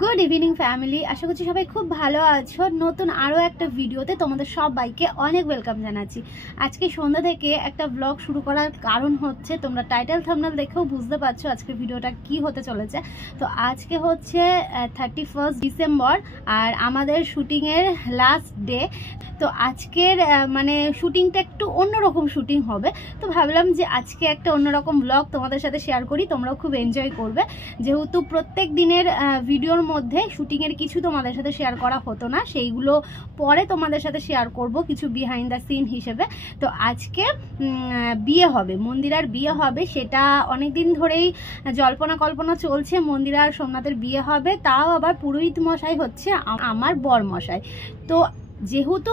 Good evening family, আশা করছি সবাই খুব ভালো আছো। নতুন আরও একটা ভিডিওতে তোমাদের সবাইকে অনেক ওয়েলকাম জানাচ্ছি। আজকে সন্ধ্যা থেকে একটা ব্লগ শুরু করার কারণ হচ্ছে, তোমরা টাইটেল থাম্বনেল দেখেও বুঝতে পারছো আজকের ভিডিওটা কি হতে চলেছে। তো আজকে হচ্ছে 31 ডিসেম্বর আর আমাদের শুটিংয়ের লাস্ট ডে। তো আজকের মানে শুটিংটা একটু অন্যরকম শুটিং হবে। তো ভাবলাম যে আজকে একটা অন্যরকম ব্লগ তোমাদের সাথে শেয়ার করি, তোমরাও খুব এনজয় করবে। যেহেতু প্রত্যেক দিনের ভিডিওর মধ্যে শুটিংয়ের কিছু তোমাদের সাথে শেয়ার করা হতো না, সেইগুলো পরে তোমাদের সাথে শেয়ার করব কিছু বিহাইন্ড দ্য সিন হিসেবে। তো আজকে বিয়ে হবে, মন্দিরার বিয়ে হবে। সেটা অনেক দিন ধরেই জল্পনা কল্পনা চলছে, মন্দিরা আর সোমনাথের বিয়ে হবে, তাও আবার পুরোহিত মশাই হচ্ছে আমার বর মশাই। তো যেহেতু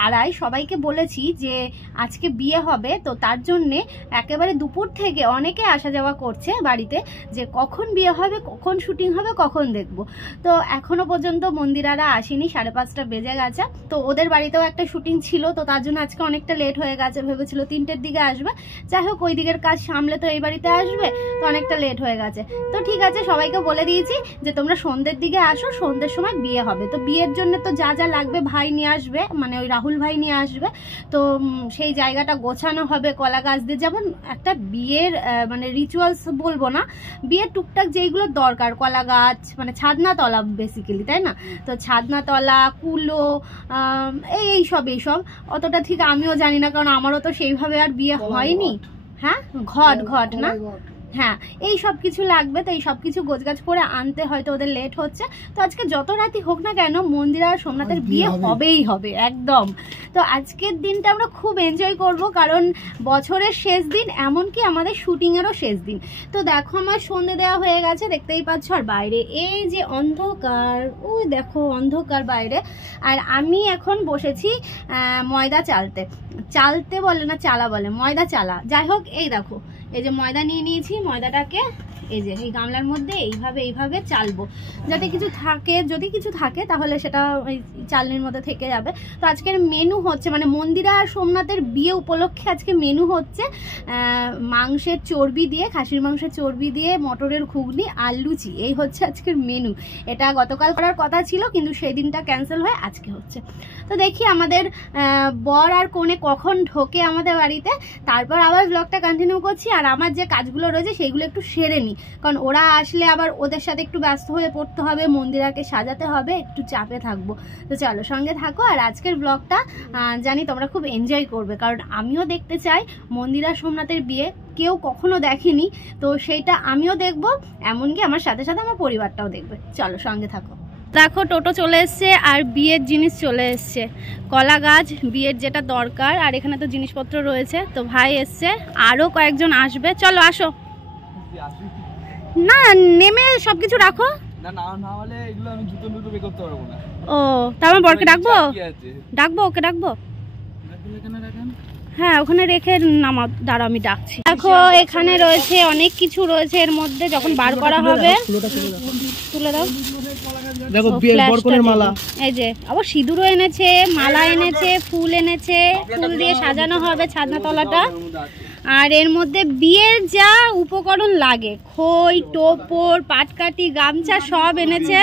পাড়ায় সবাইকে বলেছি যে আজকে বিয়ে হবে, তো তার জন্যে একেবারে দুপুর থেকে অনেকে আসা যাওয়া করছে বাড়িতে যে কখন বিয়ে হবে, কখন শুটিং হবে, কখন দেখব। তো এখনও পর্যন্ত মন্দিরারা আসেনি, 5:30 বেজে গেছে। তো ওদের বাড়িতেও একটা শুটিং ছিল, তো তার জন্য আজকে অনেকটা লেট হয়ে গেছে। ভেবেছিল 3টের দিকে আসবে, যাই হোক ওই দিকের কাজ সামলে তো এই বাড়িতে আসবে, তো অনেকটা লেট হয়ে গেছে। তো ঠিক আছে, সবাইকে বলে দিয়েছি যে তোমরা সন্ধ্যের দিকে আসো, সন্ধ্যের সময় বিয়ে হবে। তো বিয়ের জন্য তো যা যা লাগবে ভাই নিয়ে আসবে, মানে ওই রাহুল ভাই নিয়ে আসবে। তো সেই জায়গাটা গোছানো হবে, কলা গাছ দিয়ে, যেমন একটা বিয়ের মানে রিচুয়ালস বলবো না, বিয়ের টুকটাক যেইগুলো দরকার, কলা গাছ মানে ছাদনা তলা বেসিক্যালি, তাই না? তো ছাদনা তলা, কুলো, এইসব অতটা ঠিক আমিও জানি না, কারণ আমারও তো সেইভাবে আর বিয়ে হয়নি। হ্যাঁ, ঘট না, হ্যাঁ এই সব কিছু লাগবে। তো এই সব কিছু গোছগাছ করে আনতে হয়তো ওদের লেট হচ্ছে। তো আজকে যত রাতি হোক না কেন, মন্দিরা আর সোমনাথের বিয়ে হবেই হবে একদম। তো আজকের দিনটা আমরা খুব এনজয় করব, কারণ বছরের শেষ দিন, এমনকি আমাদের শুটিংয়েরও শেষ দিন। তো দেখো আমার সন্ধে দেওয়া হয়ে গেছে, দেখতেই পাচ্ছ। আর বাইরে এই যে অন্ধকার, ওই দেখো অন্ধকার বাইরে। আর আমি এখন বসেছি ময়দা চালতে বলে না চালা বলে, ময়দা চালা, যাই হোক। এই দেখো, এই যে ময়দা নিয়ে নিয়েছি, ময়দাটাকে এই যে এই গামলার মধ্যে এইভাবে চালবো, যাতে কিছু থাকে, যদি কিছু থাকে তাহলে সেটা ওই চালনির মধ্যে থেকে যাবে। তো আজকের মেনু হচ্ছে, মানে মন্দিরা আর সোমনাথের বিয়ে উপলক্ষে আজকে মেনু হচ্ছে মাংসের চর্বি দিয়ে, খাসির মাংসের চর্বি দিয়ে মটরের ঘুগনি আর লুচি। এই হচ্ছে আজকের মেনু। এটা গতকাল করার কথা ছিল, কিন্তু সেই দিনটা ক্যান্সেল হয়ে আজকে হচ্ছে। তো দেখি আমাদের বর আর কনে কখন ঢোকে আমাদের বাড়িতে, তারপর আবার ব্লগটা কন্টিনিউ করছি। আর আমার যে কাজগুলো রয়েছে সেইগুলো একটু সেরে নিই, কারণ ওরা আসলে আবার ওদের সাথে একটু ব্যস্ত হয়ে পড়তে হবে, মন্দিরাকে সাজাতে হবে, একটু চাপে থাকবো। তো চলো সঙ্গে থাকো। আর আজকের ব্লগটা জানি তোমরা খুব এনজয় করবে, কারণ আমিও দেখতে চাই মন্দিরা সোমনাথের বিয়ে, কেউ কখনো দেখেনি, তো সেইটা আমিও দেখবো, এমনকি আমার সাথে সাথে আমার পরিবারটাও দেখবে। চলো সঙ্গে থাকো। দেখো টোটো চলে এসছে আর বিয়ের জিনিস চলে এসছে, কলা গাছ, বিয়ের যেটা দরকার। আর এখানে তো জিনিসপত্র রয়েছে। তো ভাই এসছে, আরও কয়েকজন আসবে। চলো আসো। না নেমে সবকিছু রাখো। ও তা আমার বরকে ডাকবো ওকে ডাকবো। হ্যাঁ ওখানে রেখে নামা, দাঁড়াও আমি ডাকছি। দেখো এখানে রয়েছে অনেক কিছু রয়েছে, এর মধ্যে যখন বার করা হবে তুলে দাও। দেখো বরকনের মালা, এই যে আবার সিঁদুরও এনেছে, মালা এনেছে, ফুল এনেছে, ফুল দিয়ে সাজানো হবে ছাদনা তলাটা। আর এর মধ্যে বিয়ের যা উপকরণ লাগে, খই, টোপর, পাটকাঠি, গামছা সব এনেছে।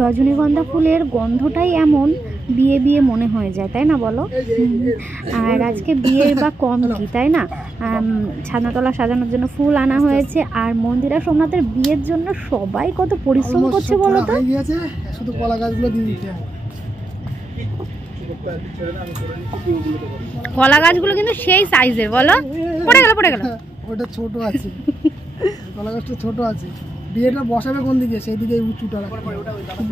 রজনীগন্ধা ফুলের গন্ধটাই এমন বিয়ে বিয়ে মনে হয়ে যায়, তাই না বলো? আর আজকে বিয়ে বা কম কি, তাই না? ছাদনাতলা সাজানোর জন্য ফুল আনা হয়েছে। আর মন্দিরা সোমনাথের বিয়ের জন্য সবাই কত পরিশ্রম করছে বলো তো। শুধু কলা গাছগুলো দিয়ে দিতে হবে। কলা গাছগুলো কিন্তু সেই সাইজের, বলো। পড়ে গেল ওটা ছোট আছে, কলা গাছটা ছোট আছে। বিয়েটা বসাবে কোন দিকে, সেই দিকে উঁচুটা রাখবে।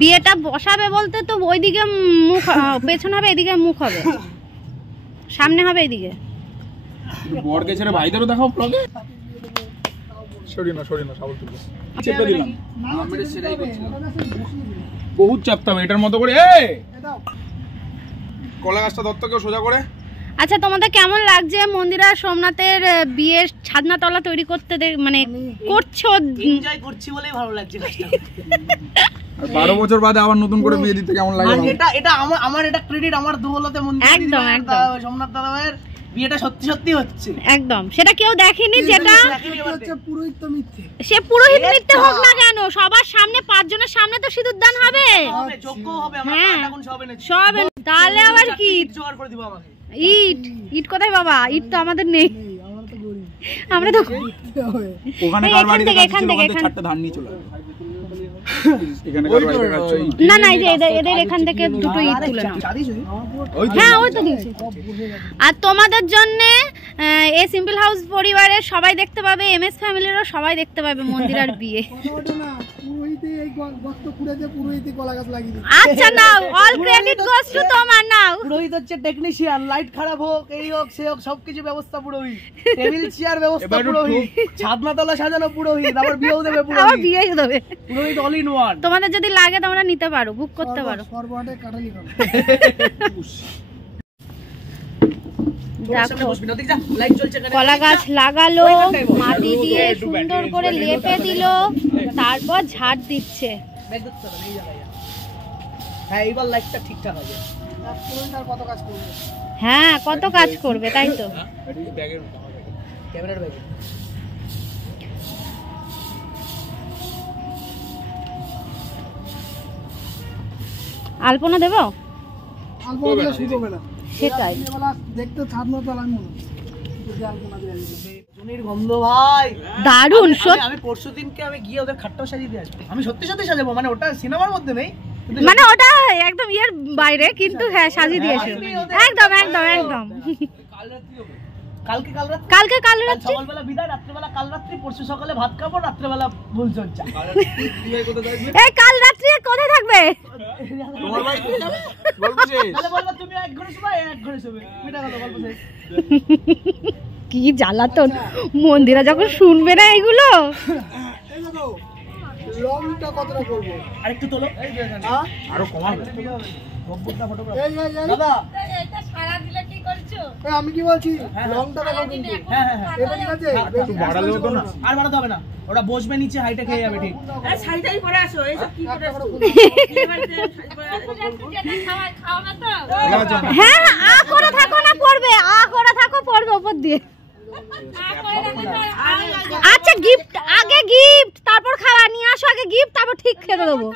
বিয়েটা বসাবে বলতে তো ওইদিকে মুখ, পেছন হবে, এদিকে মুখ হবে, সামনে হবে এইদিকে। বরকে ছেড়ে ভাইদেরও দেখাও ব্লগে। সরিনা সাবল তুলবো, চেপে দিলাম। আমরা সেটাই করছিলাম, বহুত চাপতাম এটার মতো করে। কলা গাছটা দত্তকে সোজা করে আচ্ছা তোমাদের কেমন লাগছে মন্দিরা সোমনাথের বিয়ের ছাদনাতলা তৈরি করতে মানে করছো? এনজয় করছি বলেই ভালো লাগছে কাজটা। আর 12 বছর বাদে আবার নতুন করে বিয়ে দিতে কেমন লাগে? এটা আমার এটা ক্রেডিট আমার দৌলতে মন্দির একদম একদম সোমনাথ দাদাভাইয়ের বিয়েটা সত্যি সত্যি হচ্ছে একদম। সেটা কেউ দেখেনি, যেটা হচ্ছে পুরোহিত তো মিথ্যে। সে পুরোহিত মিথ্যে হোক না কেন, সবার সামনে 5 জনের সামনে তো সিঁদুর দান হবে, যোগ্য হবে আমার হ্যাঁ এখন সব এনেছি সব। তাহলে আবার কি জোগাড় করে দিব আমাকে। ইট কোথায় বাবা? ইট তো আমাদের নেই, আমরা তো গরিব। আমরা তো ওখানে এই কার এখান বাড়িতে থেকে, কাজ এখান ছিল, থেকে, ওখানে এখান- চারটে ধান নিয়ে চলে আসবে। এখানে কার বাড়িতে কাজ ছিল? না না, এই যে এদের এখান থেকে দুটো ইট তুলে নাও। ওই তো। হ্যাঁ ওই তো দিয়েছি। আর তোমাদের জন্য এই সিম্পল হাউস পরিবারের সবাই দেখতে পাবে, এমএস ফ্যামিলিরও সবাই দেখতে পাবে মন্দিরার বিয়ে। কথা ওঠে না, পুরোহিতে এই গর্ত খুঁড়েছে, পুরোহিতে কলা গাছ লাগিয়ে দিচ্ছে। আচ্ছা নাও, অল ক্রেডিট গোস টু তোমার। নাও, পুরোহিত হচ্ছে টেকনিশিয়ান, লাইট খারাপ হোক এই হোক সে হোক সবকিছু ব্যবস্থা পুরোহিত, টেবিল চেয়ার ব্যবস্থা এবার একটু পুরোহিত, ছাদনাতলা সাজানো পুরোহিত, আবার বিয়েও দেবে আবার পুরোহিত, বিয়ে দেবে। পুরোহিত অল ইন ওয়ান। তোমাদের যদি লাগে তোমরা নিতে পারো, বুক করতে পারো। সর্বহাটে কাটালি খাবে। দেখো লাইট চলছে এখানে। কলা গাছ লাগালো, মাটি দিয়ে সুন্দর করে লেপে দিল, তারপর ঝাড় দিচ্ছে। ব্যাগ ধরতে হবে না, এই জায়গায়। হ্যাঁ এইবার লাইটটা ঠিকঠাক আছে। পুরোহিত আর কত কাজ করবে? হ্যাঁ কত কাজ করবে, তাই তো। ক্যামেরার ব্যাগ আলপনা দেবো, আলপনা দিলে শুকোবে না। সেটাই। রাত্রিবেলা দেখতে ছাদ মতো লাগে মনে হয়। যদি আলপনা দেওয়া যায়। জুনির গন্ধ ভাই দারুণ সত্যি। আমি পরশুদিনকে আমি গিয়ে ওদের খাটটাও সাজিয়ে দিয়ে আসবো। আমি সত্যি সত্যি সাজাবো, মানে ওটা সিনেমার মধ্যে নেই কিন্তু মানে ওটা একদম ইয়ের বাইরে, কিন্তু হ্যাঁ সাজিয়ে দিয়েছো একদম একদম একদম। কালকে কাল রাত্রি কালকে কাল কাল রাত্রি সকালবেলা বিদায়, রাত্রেবেলা কাল রাত্রি, পরশু সকালে ভাত খাবো, রাত্রেবেলা ভুল চর্চা। এই কাল রাত্রি কোথায় থাকবে? তোমার বাড়িতে যাবে? গল্প শেষ। তাহলে বলবো তুমি এক ঘরে শোবে, এক ঘরে শোবে, মিটা গেল গল্প শেষ। কি জ্বালাতন, মন্দিরা যখন শুনবে না এগুলো। এই দেখো, লংটা কতটা করবো? আরেকটু তোলো এই যে এখানে। আরো কমাবে। গব্বরটা ফটোগ্রাফ এই, এই, এই। দাদা। এই, আমি কি বলছি, লংটা দেখো কিন্তু। হ্যাঁ হ্যাঁ হ্যাঁ এটা ঠিক আছে? একটু বাড়ালে হতো না? আর বাড়াতে হবে না, ওরা বসবে নিচে, হাইটে খেয়ে যাবে ঠিক। হ্যাঁ আ করে থাকো না পড়বে, আ করে থাকো পড়বে উপর দিয়ে। আচ্ছা গিফট আগে, গিফট তারপর খাওয়া নিয়ে আসো, আগে গিফট তারপর ঠিক খেতে দেবো।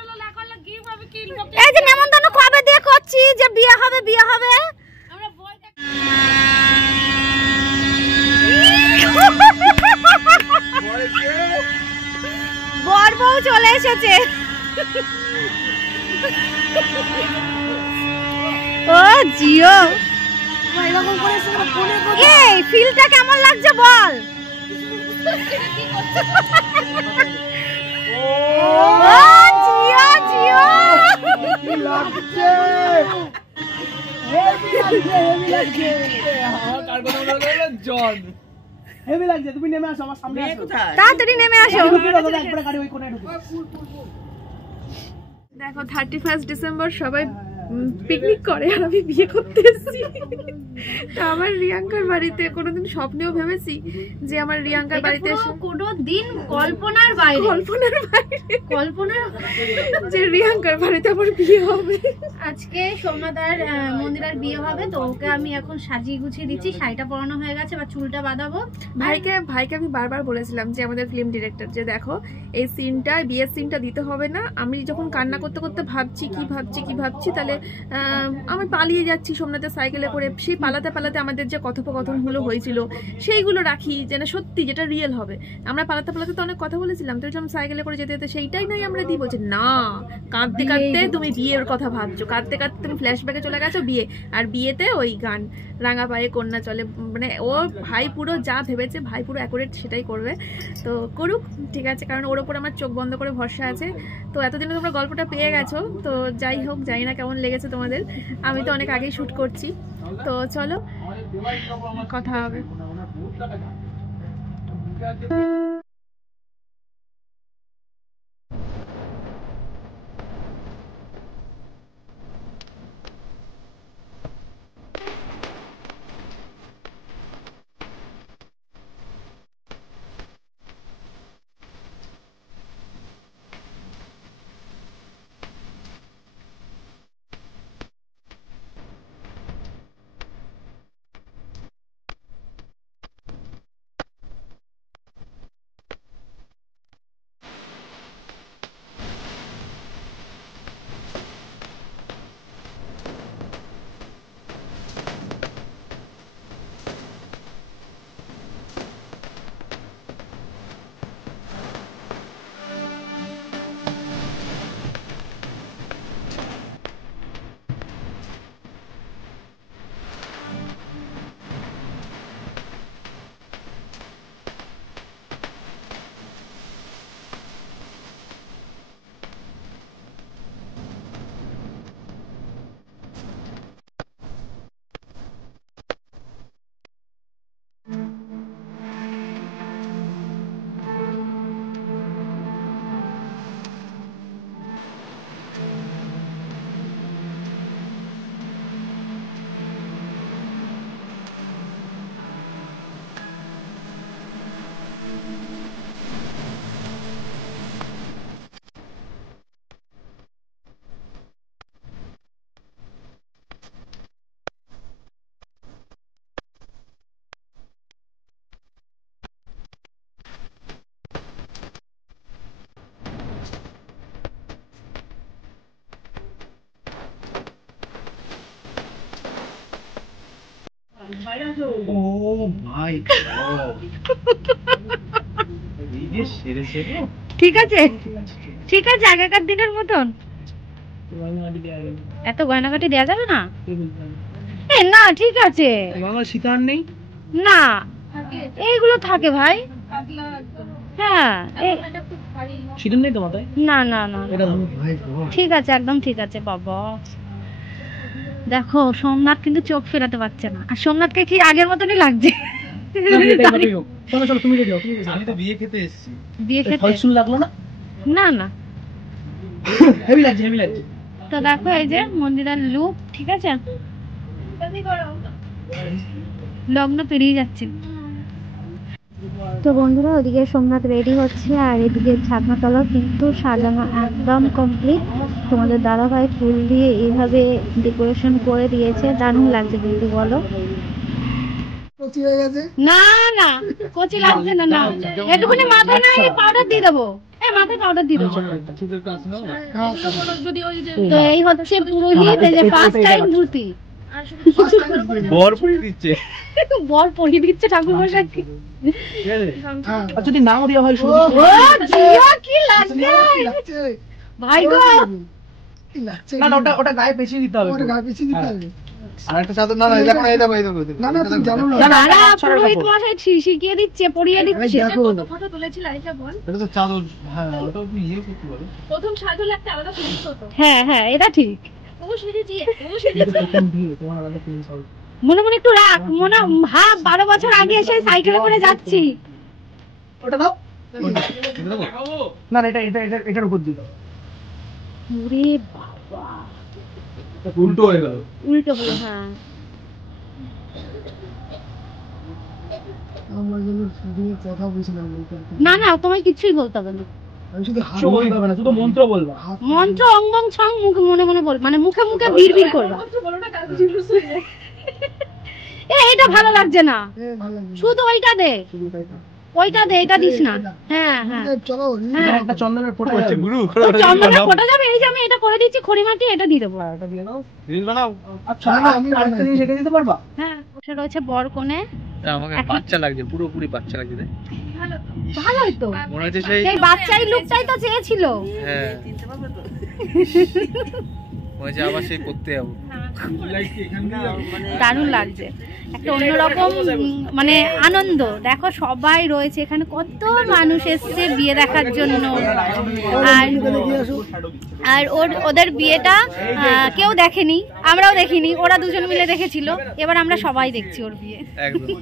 এই যে নেমন্তন্ন কবে দিয়ে করছি যে বিয়ে হবে বিয়ে হবে। বর বউ চলে এসেছে। ও জিও, এরকম করে সেটা ফোনে এই ফিলটা কেমন লাগছে বল? ও জিও জিও, লাগছে। হেভি লাগছে, হেভি লাগছে। কার কথা বললো জন, হেভি লাগছে। তুমি নেমে আসো আমার সামনে আসো। তাড়াতাড়ি নেমে আসো। একবারে গাড়ি ওই কোণায় ঢুকো। দেখো 31 ডিসেম্বর সবাই পিকনিক করে আর আমি বিয়ে করতে এসেছি। তো আমার রিয়াঙ্কার বাড়িতে কোনোদিন স্বপ্নেও ভেবেছি যে আমার রিয়াঙ্কার বাড়িতে এসে কোনোদিন কল্পনার বাইরে, কল্পনার যে রিয়াঙ্কার বাড়িতে আমার বিয়ে হবে। আজকে সোমনাথের মন্দিরের বিয়ে হবে, তো ওকে আমি এখন সাজিয়ে গুছিয়ে দিচ্ছি, শাড়িটা পরানো হয়ে গেছে, বা চুলটা বাঁধাবো। ভাইকে আমি বারবার বলেছিলাম যে আমাদের ফিল্ম ডিরেক্টর যে দেখো এই সিনটা, বিয়ের সিনটা দিতে হবে না। আমি যখন কান্না করতে করতে ভাবছি তাহলে আমি পালিয়ে যাচ্ছি সোমনাথের সাইকেলে করে, সেই পালাতে পালাতে আমাদের যে কথোপকথন হয়েছিল সেইগুলো রাখি, যেন সত্যি যেটা রিয়েল হবে। আমরা পালাতে পালাতে তো অনেক কথা বলেছিলাম, তো আমি সাইকেলে করে যেতে যেতে সেইটাই নাই আমরা দিই। বলছে না, কাঁদতে কাঁদতে তুমি বিয়ের কথা ভাবছো, কাঁদতে কাঁদতে তুমি ফ্ল্যাশব্যাকে চলে গেছো বিয়ে, আর বিয়েতে ওই গান রাঙা পায়ে কন্যা চলে, মানে ও ভাই পুরো যা ভেবেছে ভাই পুরো অ্যাকুরেট সেটাই করবে। তো করুক, ঠিক আছে, কারণ ওর ওপর আমার চোখ বন্ধ করে ভরসা আছে। তো এতদিনে তোমরা গল্পটা পেয়ে গেছো, তো যাই হোক, জানি না কেমন লেগেছে তোমাদের, আমি তো অনেক আগেই শ্যুট করছি। তো চলো কথা হবে। ও ভাই এই যে সেরেছে ঠিক আছে ঠিক আছে, আগেকার দিনের মতন এত গয়নাগাটি দেওয়া যাবে না। এ না ঠিক আছে, আমার সীতার নেই না এইগুলো থাকে ভাই। হ্যাঁ সীতার নেই তো মাথায়, না না না এটা ঠিক আছে, একদম ঠিক আছে বাবা। দেখো সোমনাথ কিন্তু চোখ ফেরাতে পারছে না, আর সোমনাথকে কি আগের মতনই লাগছে। চলো চলো তুমি যাও, আমি তো বিয়ে খেতে এসেছি। বিয়ে খেতে ফলসুল লাগলো না? না না, হেভি লাগছে হেভি লাগছে। তো দেখো এই যে মন্দিরের লুক, ঠিক আছে, লগ্ন পেরিয়ে যাচ্ছে। তো বন্ধুরা ওদিকে সোমনাথ রেডি হচ্ছে, আর এদিকে ছাদনাতলা কিন্তু সাজানো একদম কমপ্লিট। তোমাদের দাদাভাই ফুল দিয়ে এইভাবে ডেকোরেশন করে দিয়েছে, দারুণ লাগছে কিন্তু বলো। কচি হয়ে গেছে। না না কচি লাগছে না, না একটুখানি মাথায় না পাউডার দিয়ে দেবো, মাথায় পাউডার দিয়ে দেবো। তো এই হচ্ছে পুরোহিত, এই যে ফার্স্ট টাইম ধুতি বর পরিয়ে দিচ্ছে, বল পরিয়ে দিচ্ছে ঠাকুর মশাইকে। আর যদি নাও দেওয়া হয় শুধু ও জিয়া কি লাগছে লাগছে ভাই গো, কি লাগছে না না, ওটা ওটা গায়ে পেঁচিয়ে দিতে হবে। ওটা গা পিছিয়ে দিতে হবে। আর একটা চাদর না না, এই দেখো এই দেখো এই দেখো না না তুমি জানো না। না, না, সারা সারা পুরোহিত কাপড়। মশাই শিখিয়ে দিচ্ছে, পরিয়ে দিচ্ছে। দেখো ফটো তুলেছিল এটা বল, এটা তো চাদর। হ্যাঁ ওটা তুমি ইয়ে করতে পারো। প্রথম সাজলে একটা আলাদা ফিলিংস হতো। হ্যাঁ হ্যাঁ এটা ঠিক, ও সেজেছি ও সেজেছি। তোমার আলাদা ফিলিংস হবে। মনে মনে একটু রাখ, মনে ভাব 12 বছর আগে এসে সাইকেলে করে যাচ্ছি। ওটা দাও না না, এটা এটা এটা এটার উপর দিও। ওরে বাবা, উল্টো হয়ে গেল। উল্টো হলো। হ্যাঁ আমার জন্য শুধু কথা বলছিলাম, না না তোমায় কিছুই বলতে হবে না, আমি শুধু হাত কিছু বলতে হবে না, শুধু মন্ত্র বলবা। হাত মন্ত্র অঙ্গং ছং মুখে মনে মনে বল, মানে মুখে মুখে ভিড় করবা। বলো না কাজ জিনিস হয়ে যায়। এটা ভালো লাগছে না, ভালো লাগে। শুধু ওইটা দে, শুধু তাই না। ওইটা দে, এটা দিস না। হ্যাঁ হ্যাঁ চলো হ্যাঁ। একটা চন্দনের ফটো আছে গুরু, তো চন্দনে ফোটা যাবে, এই যে আমি এটা করে দিচ্ছি খড়িমাটি, এটা দিয়ে দেবো। এটা দিয়ে দাও, রিল বানাও। আচ্ছা আমি আরেকটা জিনিস রেখে দিতে পারবা? হ্যাঁ বসে রয়েছে বর কনে, আমাকে বাচ্চা লাগছে, পুরোপুরি বাচ্চা লাগছে রে। ভালোই তো, মনে হচ্ছে সেই সেই বাচ্চাই লুকটাই তো চেয়েছিল। হ্যাঁ মনে হচ্ছে আবার সেই করতে যাবো। দারুণ লাগছে, একটা অন্যরকম মানে আনন্দ। দেখো সবাই রয়েছে এখানে, কত মানুষ এসছে বিয়ে দেখার জন্য। আর আর ওদের বিয়েটা কেউ দেখেনি, আমরাও দেখিনি, ওরা দুজন মিলে দেখেছিল, এবার আমরা সবাই দেখছি ওর বিয়ে। একদম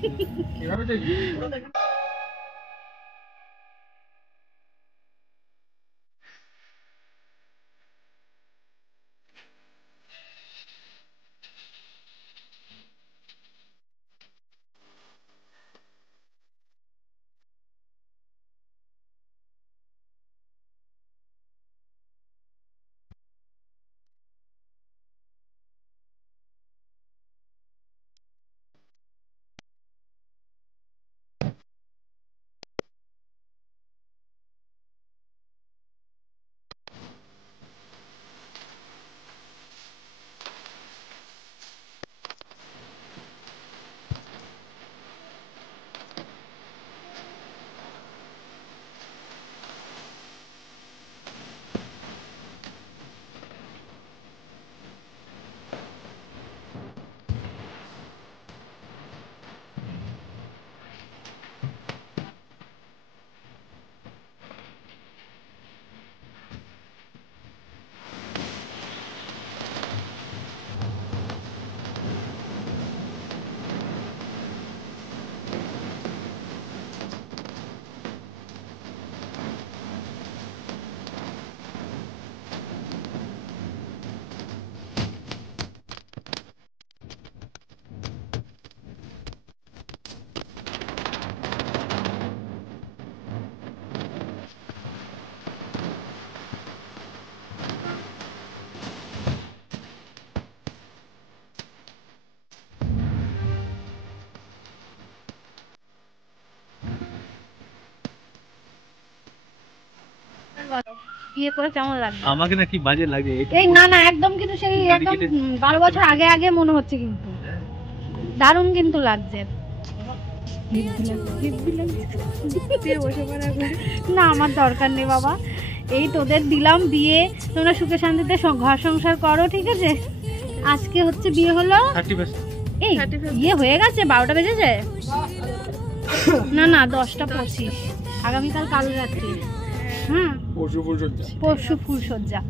বিয়ে করে কেমন লাগবে? আমাকে না কি বাজে লাগে। এই না না একদম কিন্তু সেই একদম 12 বছর আগে আগে মনে হচ্ছে কিন্তু। দারুণ কিন্তু লাগছে। না আমার দরকার নেই বাবা, এই তোদের দিলাম বিয়ে, তোমরা সুখে শান্তিতে ঘর সংসার করো, ঠিক আছে? আজকে হচ্ছে বিয়ে হলো, এই বিয়ে হয়ে গেছে, 12টা বেজেছে। না না 10টা 25, আগামীকাল কাল রাত্রি। হ্যাঁ পরশু ফুলসজ্জা।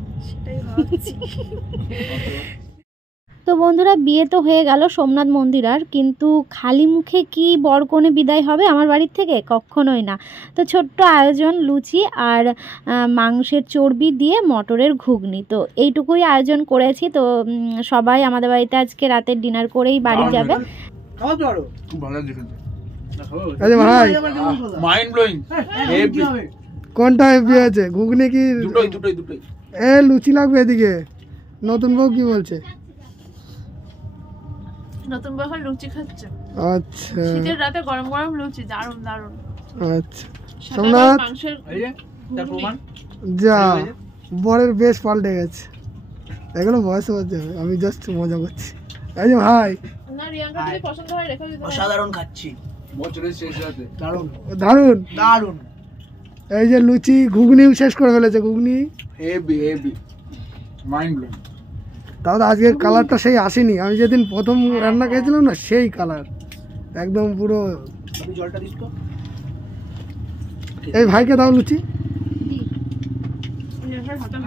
তো বন্ধুরা বিয়ে তো হয়ে গেল সোমনাথ মন্দিরার, কিন্তু খালি মুখে কি বরকনে বিদায় হবে আমার বাড়ির থেকে? কখনোই না। তো ছোট্ট আয়োজন, লুচি আর মাংসের চর্বি দিয়ে মটরের ঘুগনি, তো এইটুকুই আয়োজন করেছি। তো সবাই আমাদের বাড়িতে আজকে রাতের ডিনার করেই বাড়ি যাবে। খাওয়া তো আরো খুব ভালো দেখেছে। আরে ভাই মাইন্ড ব্লোয়িং। কোনটা হেভি আছে? ঘুগনি কি? দুটোই। এ লুচি লাগবে এদিকে। নতুন বউ কি বলছে? নতুন বউ লুচি খাচ্ছে। আচ্ছা শীতের রাতে গরম গরম লুচি, দারুণ দারুণ। আচ্ছা সোমনাথ মাংসের এই যে তার প্রমাণ। যা বরের বেশ পাল্টে গেছে, এগুলো বয়স হচ্ছে, আমি জাস্ট মজা করছি। এই যে ভাই না রিয়াঙ্কা যদি পছন্দ হয় রেখে দিতে পারো। অসাধারণ খাচ্ছি, বছরের শেষ রাতে দারুণ দারুন। দারুণ। এই যে লুচি ঘুগনিও শেষ করে ফেলেছে, ঘুগনি হেভি মাইন্ড ব্লোয়িং। তাও তো আজকের কালারটা সেই আসেনি, আমি যেদিন প্রথম রান্না খেয়েছিলাম না সেই কালার একদম পুরো। আপনি জলটা দিস তো। এই ভাইকে দাও লুচি।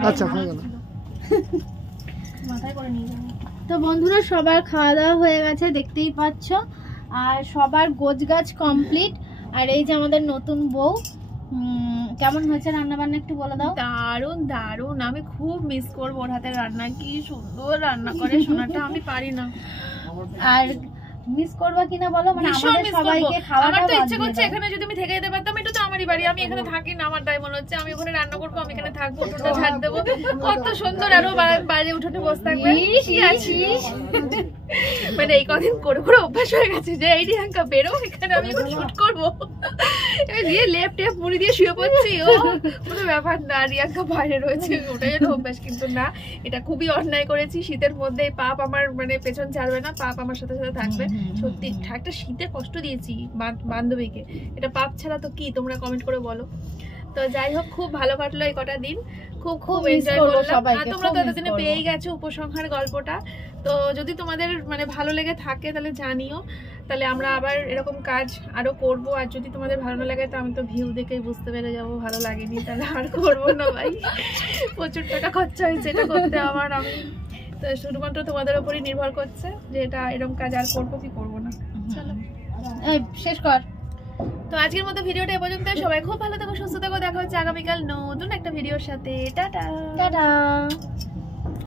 আচ্ছা হয়ে গেল। তো বন্ধুরা সবার খাওয়া দাওয়া হয়ে গেছে দেখতেই পাচ্ছ, আর সবার গোছগাছ কমপ্লিট। আর এই যে আমাদের নতুন বউ, কেমন হয়েছে রান্না বান্না একটু বলে দাও। দারুণ দারুণ, আমি খুব মিস করবো ওর হাতের রান্না, কি সুন্দর রান্না করে সোনাটা, আমি পারি না। আর মিস করবা কিনা বলো, মানে ভীষণ আমাদের miss সবাইকে করবো। খাওয়াটা আমার তো বাদ ইচ্ছে দিয়ে করছে দাও। এখানে যদি আমি থেকে যেতে পারতাম, এটা তো আমারই বাড়ি, আমি এখানে থাকি না, আমার তাই মনে হচ্ছে আমি ওখানে রান্না করবো, আমি এখানে থাকবো, উঠোনটা ঝাড় দেবো, কত সুন্দর, আরো বাইরে উঠোনে বসে থাকবে। কি আছিস? মানে এই কদিন করে করে অভ্যাস হয়ে গেছে যে এই রিয়াঙ্কা বেরো, এখানে আমি এখন শুট করবো, দিয়ে লেপ টেপ মুড়ি দিয়ে শুয়ে পড়ছি, ও কোনো ব্যাপার না, রিয়াঙ্কা বাইরে রয়েছে, ওটাই একটা অভ্যাস। কিন্তু না, এটা খুবই অন্যায় করেছি। শীতের মধ্যে এই পাপ আমার মানে পেছন ছাড়বে না, পাপ আমার সাথে সাথে থাকবে। সত্যি একটা শীতে কষ্ট দিয়েছি বান্ধবীকে, এটা পাপ ছাড়া তো কি, তোমরা কমেন্ট করে বলো। তো যাই হোক, খুব ভালো কাটলো এই কটা দিন, খুব খুব miss এনজয় করবো করলাম। সবাইকে, আর তোমরা তো খুব miss এতদিনে করবো। পেয়েই গেছো উপসংহার গল্পটা। তো যদি তোমাদের মানে ভালো লেগে থাকে তাহলে জানিও, তাহলে আমরা আবার এরকম কাজ আরো করব। আর যদি তোমাদের ভালো না লাগে তো আমি তো ভিউ দেখেই বুঝতে পেরে যাবো ভালো লাগেনি, তাহলে আর করবো না ভাই। প্রচুর টাকা খরচা হয়েছে এটা করতে আমার, আমি তো শুধুমাত্র তোমাদের উপরই নির্ভর করছে যে এটা এরকম কাজ আর করবো কি করবো না। চলো এই শেষ কর। তো আজকের মতো ভিডিওটা এ পর্যন্ত। সবাই খুব ভালো থেকো, সুস্থ থেকো, দেখা হচ্ছে আগামীকাল নতুন একটা ভিডিওর সাথে। Tata tata.